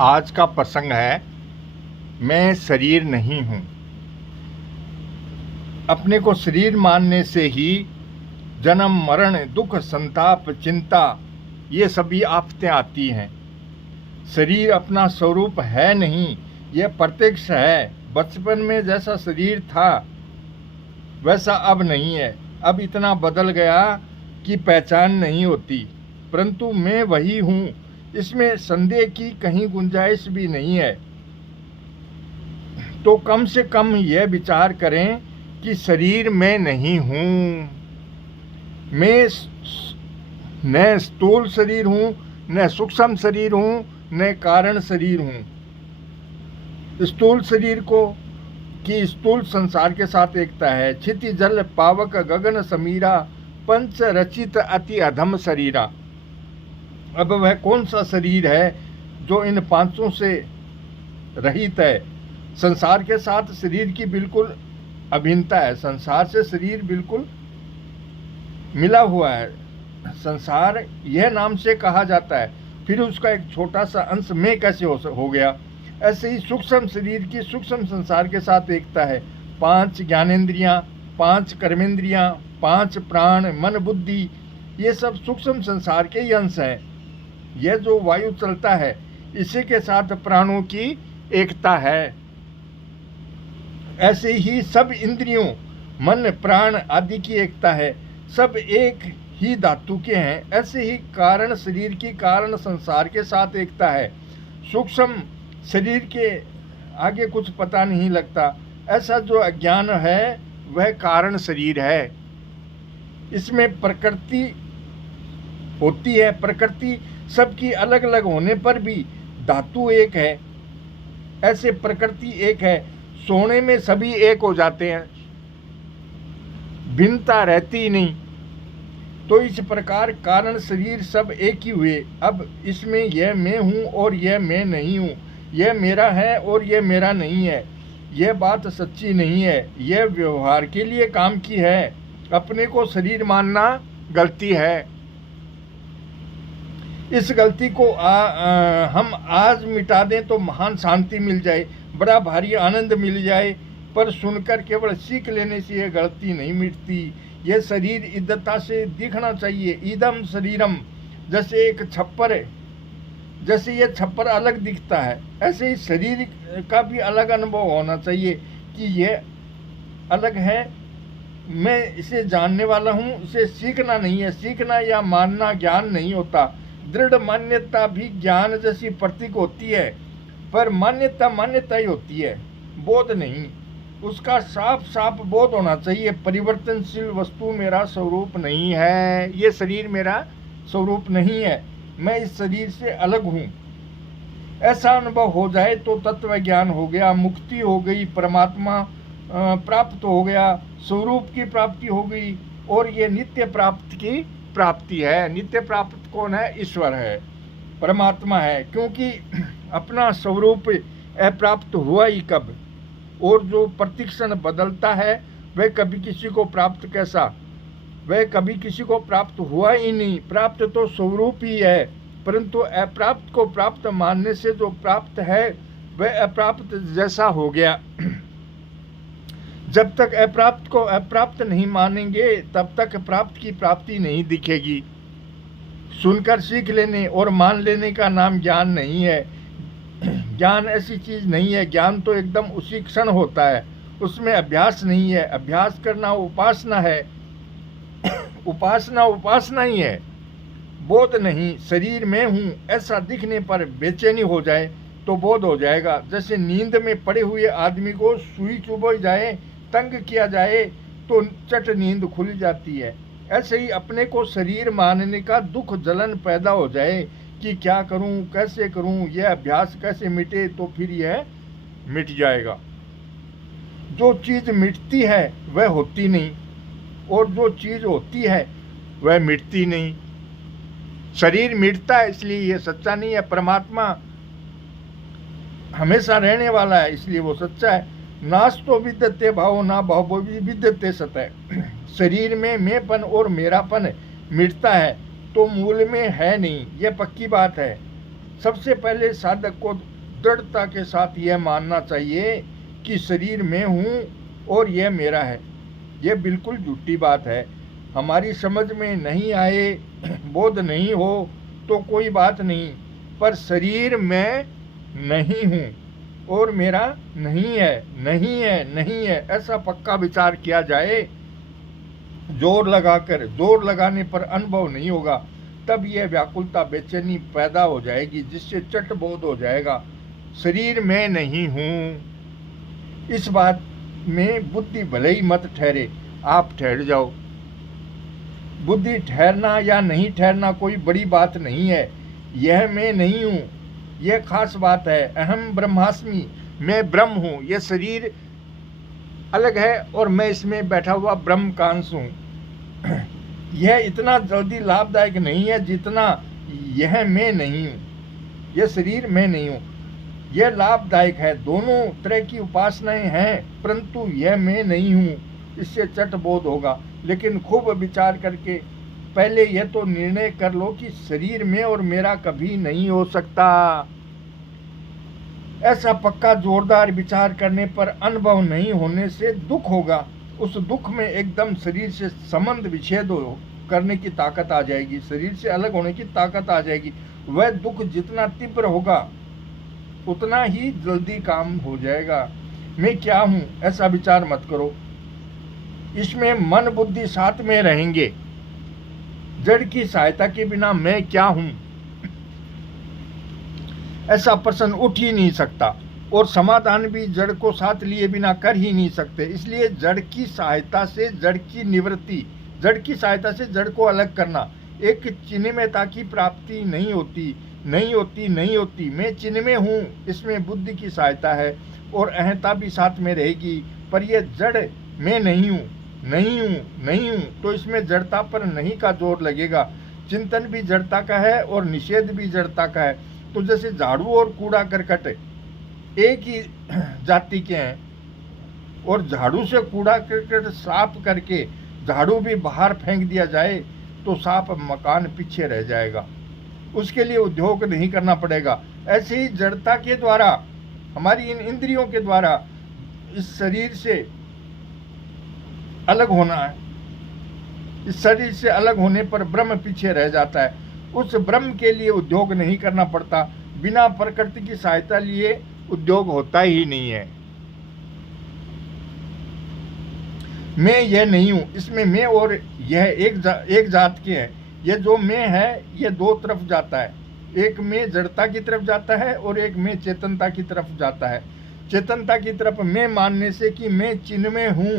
आज का प्रसंग है, मैं शरीर नहीं हूँ। अपने को शरीर मानने से ही जन्म, मरण, दुख, संताप, चिंता ये सभी आफतें आती हैं। शरीर अपना स्वरूप है नहीं, यह प्रत्यक्ष है। बचपन में जैसा शरीर था वैसा अब नहीं है। अब इतना बदल गया कि पहचान नहीं होती, परंतु मैं वही हूँ, इसमें संदेह की कहीं गुंजाइश भी नहीं है। तो कम से कम यह विचार करें कि शरीर मैं नहीं हूँ। मैं न स्थूल शरीर हूँ, न सूक्ष्म शरीर हूँ, न कारण शरीर हूँ। स्थूल शरीर को कि स्थूल संसार के साथ एकता है। क्षिति जल पावक गगन समीरा, पंच रचित अति अधम शरीरा। अब वह कौन सा शरीर है जो इन पांचों से रहित है? संसार के साथ शरीर की बिल्कुल अभिन्नता है। संसार से शरीर बिल्कुल मिला हुआ है। संसार यह नाम से कहा जाता है, फिर उसका एक छोटा सा अंश मैं कैसे हो गया? ऐसे ही सूक्ष्म शरीर की सूक्ष्म संसार के साथ एकता है। 5 ज्ञानेंद्रियां, 5 कर्मेंद्रियां, 5 प्राण, मन, बुद्धि, ये सब सूक्ष्म संसार के ही अंश हैं। यह जो वायु चलता है इसी के साथ प्राणों की एकता है। ऐसे ही सब इंद्रियों, मन, प्राण आदि की एकता है। सब एक ही धातु के हैं। ऐसे ही कारण शरीर की कारण संसार के साथ एकता है। सूक्ष्म शरीर के आगे कुछ पता नहीं लगता। ऐसा जो अज्ञान है वह कारण शरीर है। इसमें प्रकृति होती है। प्रकृति सबकी अलग अलग होने पर भी धातु एक है। ऐसे प्रकृति एक है। सोने में सभी एक हो जाते हैं, भिन्नता रहती नहीं। तो इस प्रकार कारण शरीर सब एक ही हुए। अब इसमें यह मैं हूँ और यह मैं नहीं हूँ, यह मेरा है और यह मेरा नहीं है, यह बात सच्ची नहीं है। यह व्यवहार के लिए काम की है। अपने को शरीर मानना गलती है। इस गलती को हम आज मिटा दें तो महान शांति मिल जाए, बड़ा भारी आनंद मिल जाए। पर सुनकर केवल सीख लेने से यह गलती नहीं मिटती। यह शरीर इद्दता से दिखना चाहिए। इदम शरीरम, जैसे एक छप्पर है, जैसे यह छप्पर अलग दिखता है, ऐसे ही शरीर का भी अलग अनुभव होना चाहिए कि यह अलग है। मैं इसे जानने वाला हूँ, इसे सीखना नहीं है। सीखना या मानना ज्ञान नहीं होता। दृढ़ मान्यता भी ज्ञान जैसी प्रतीक होती है, पर मान्यता मान्यता ही होती है, बोध नहीं। उसका साफ साफ बोध होना चाहिए। परिवर्तनशील वस्तु मेरा स्वरूप नहीं है, ये शरीर मेरा स्वरूप नहीं है, मैं इस शरीर से अलग हूँ। ऐसा अनुभव हो जाए तो तत्व ज्ञान हो गया, मुक्ति हो गई, परमात्मा प्राप्त हो गया, स्वरूप की प्राप्ति हो गई। और ये नित्य प्राप्त की प्राप्ति है। नित्य प्राप्त कौन है? ईश्वर है, परमात्मा है। क्योंकि अपना स्वरूप अप्राप्त हुआ ही कब? और जो प्रतिक्षण बदलता है वह कभी किसी को प्राप्त कैसा? वह कभी किसी को प्राप्त हुआ ही नहीं। प्राप्त तो स्वरूप ही है, परंतु अप्राप्त को प्राप्त मानने से जो प्राप्त है वह अप्राप्त जैसा हो गया। जब तक अप्राप्त को अप्राप्त नहीं मानेंगे तब तक प्राप्त की प्राप्ति नहीं दिखेगी। सुनकर सीख लेने और मान लेने का नाम ज्ञान नहीं है। ज्ञान ऐसी चीज नहीं है। ज्ञान तो एकदम उसी क्षण होता है, उसमें अभ्यास नहीं है। अभ्यास करना उपासना है, उपासना उपासना ही है, बोध नहीं। शरीर में हूँ ऐसा दिखने पर बेचैनी हो जाए तो बोध हो जाएगा। जैसे नींद में पड़े हुए आदमी को सुई चुभो जाए, तंग किया जाए तो चट नींद खुल जाती है। ऐसे ही अपने को शरीर मानने का दुख जलन पैदा हो जाए कि क्या करूं, कैसे करूं, यह अभ्यास कैसे मिटे, तो फिर यह मिट जाएगा। जो चीज़ मिटती है वह होती नहीं, और जो चीज़ होती है वह मिटती नहीं। शरीर मिटता है इसलिए यह सच्चा नहीं है। परमात्मा हमेशा रहने वाला है इसलिए वो सच्चा है। नास्तो विद्यते भावो ना भावो विद्यते सतः। शरीर में मैंपन और मेरापन मिटता है तो मूल में है नहीं, यह पक्की बात है। सबसे पहले साधक को दृढ़ता के साथ यह मानना चाहिए कि शरीर मैं हूँ और यह मेरा है। यह बिल्कुल झूठी बात है। हमारी समझ में नहीं आए, बोध नहीं हो तो कोई बात नहीं, पर शरीर मैं नहीं हूँ और मेरा नहीं है, नहीं है, नहीं है, ऐसा पक्का विचार किया जाए। जोर लगाने पर अनुभव नहीं होगा, तब यह व्याकुलता बेचैनी पैदा हो जाएगी, जिससे चट बोध हो जाएगा, शरीर मैं नहीं हूँ। इस बात में बुद्धि भले ही मत ठहरे, आप ठहर जाओ। बुद्धि ठहरना या नहीं ठहरना कोई बड़ी बात नहीं है। यह मैं नहीं हूँ, यह खास बात है। अहम ब्रह्मास्मि, मैं ब्रह्म हूँ। यह शरीर अलग है और मैं इसमें बैठा हुआ ब्रह्म का अंश हूँ। यह इतना जल्दी लाभदायक नहीं है जितना यह मैं नहीं हूँ, यह शरीर मैं नहीं हूँ। यह लाभदायक है। दोनों तरह की उपासनाएं हैं, परंतु यह मैं नहीं हूँ, इससे चट बोध होगा। लेकिन खूब विचार करके पहले यह तो निर्णय कर लो कि शरीर में और मेरा कभी नहीं हो सकता। ऐसा पक्का जोरदार विचार करने पर अनुभव नहीं होने से दुख होगा। उस दुख में एकदम शरीर से संबंध विच्छेद करने की ताकत आ जाएगी, शरीर से अलग होने की ताकत आ जाएगी। वह दुख जितना तीव्र होगा उतना ही जल्दी काम हो जाएगा। मैं क्या हूँ, ऐसा विचार मत करो। इसमें मन बुद्धि साथ में रहेंगे। जड़ की सहायता के बिना मैं क्या हूँ, ऐसा प्रश्न उठ ही नहीं सकता, और समाधान भी जड़ को साथ लिए बिना कर ही नहीं सकते। इसलिए जड़ की सहायता से जड़ की निवृत्ति, जड़ की सहायता से जड़ को अलग करना, एक चिन्मयता की प्राप्ति नहीं होती। मैं चिन्मय हूँ, इसमें बुद्धि की सहायता है और अहंता भी साथ में रहेगी। पर यह जड़ मैं नहीं हूँ, तो इसमें जड़ता पर नहीं का जोर लगेगा। चिंतन भी जड़ता का है और निषेध भी जड़ता का है। तो जैसे झाड़ू और कूड़ा करकट एक ही जाति के हैं, और झाड़ू से कूड़ा करकट साफ करके झाड़ू भी बाहर फेंक दिया जाए तो साफ मकान पीछे रह जाएगा, उसके लिए उद्योग नहीं करना पड़ेगा। ऐसे ही जड़ता के द्वारा, हमारी इन इंद्रियों के द्वारा इस शरीर से अलग होना है। इस शरीर से अलग होने पर ब्रह्म पीछे रह जाता है। उस ब्रह्म के लिए उद्योग नहीं करना पड़ता। बिना प्रकृति की सहायता लिए उद्योग होता ही नहीं है। मैं यह नहीं हूँ, इसमें मैं और यह एक जात के हैं। यह जो मैं है यह दो तरफ जाता है, एक मैं जड़ता की तरफ जाता है और एक मैं चेतनता की तरफ जाता है। चेतनता की तरफ मैं मानने से कि मैं चिन्मय हूँ,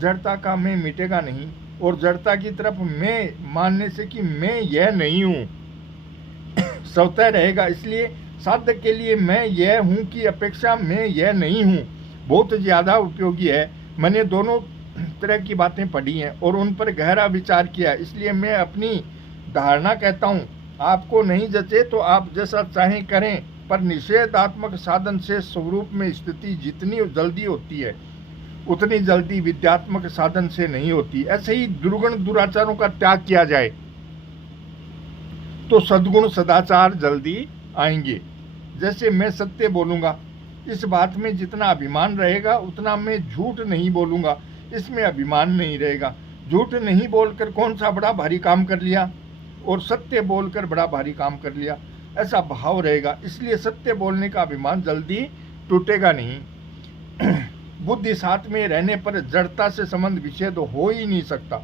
जड़ता का मैं मिटेगा नहीं, और जड़ता की तरफ मैं मानने से कि मैं यह नहीं हूँ स्वतः रहेगा। इसलिए साधक के लिए मैं यह हूँ की अपेक्षा मैं यह नहीं हूँ बहुत ज़्यादा उपयोगी है। मैंने दोनों तरह की बातें पढ़ी हैं और उन पर गहरा विचार किया, इसलिए मैं अपनी धारणा कहता हूँ। आपको नहीं जचे तो आप जैसा चाहें करें, पर निषेधात्मक साधन से स्वरूप में स्थिति जितनी जल्दी होती है उतनी जल्दी विद्यात्मक साधन से नहीं होती। ऐसे ही दुर्गुण दुराचारों का त्याग किया जाए तो सद्गुण सदाचार जल्दी आएंगे। जैसे मैं सत्य बोलूँगा, इस बात में जितना अभिमान रहेगा उतना मैं झूठ नहीं बोलूँगा, इसमें अभिमान नहीं रहेगा। झूठ नहीं बोलकर कौन सा बड़ा भारी काम कर लिया और सत्य बोलकर बड़ा भारी काम कर लिया, ऐसा भाव रहेगा। इसलिए सत्य बोलने का अभिमान जल्दी टूटेगा नहीं। बुद्धि साथ में रहने पर जड़ता से संबंध विच्छेद हो ही नहीं सकता,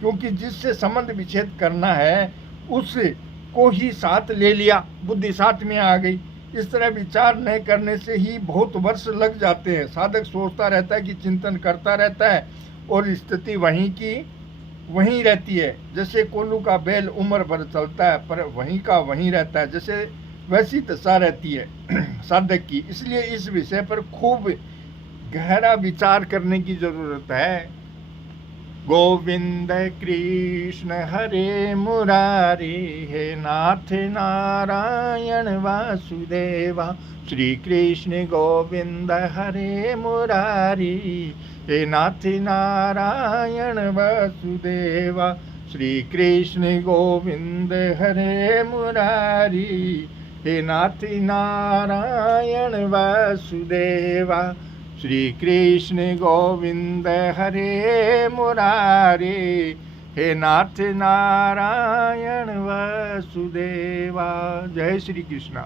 क्योंकि जिससे संबंध विच्छेद करना है उसको ही साथ ले लिया, बुद्धि साथ में आ गई। इस तरह विचार न करने से ही बहुत वर्ष लग जाते हैं। साधक सोचता रहता है कि चिंतन करता रहता है और स्थिति वहीं की वहीं रहती है। जैसे कोल्हू का बैल उम्र भर चलता है पर वहीं का वहीं रहता है, जैसे वैसी दशा रहती है साधक की। इसलिए इस विषय पर खूब गहरा विचार करने की जरूरत है। गोविंद कृष्ण हरे मुरारी, हे नाथ नारायण वासुदेवा। श्री कृष्ण गोविंद हरे मुरारी, हे नाथ नारायण वासुदेवा। श्री कृष्ण गोविंद हरे मुरारी, हे नाथ नारायण वासुदेवा, श्री कृष्ण गोविंद हरे मुरारे, हे नाथ नारायण वासुदेवा। जय श्री कृष्ण।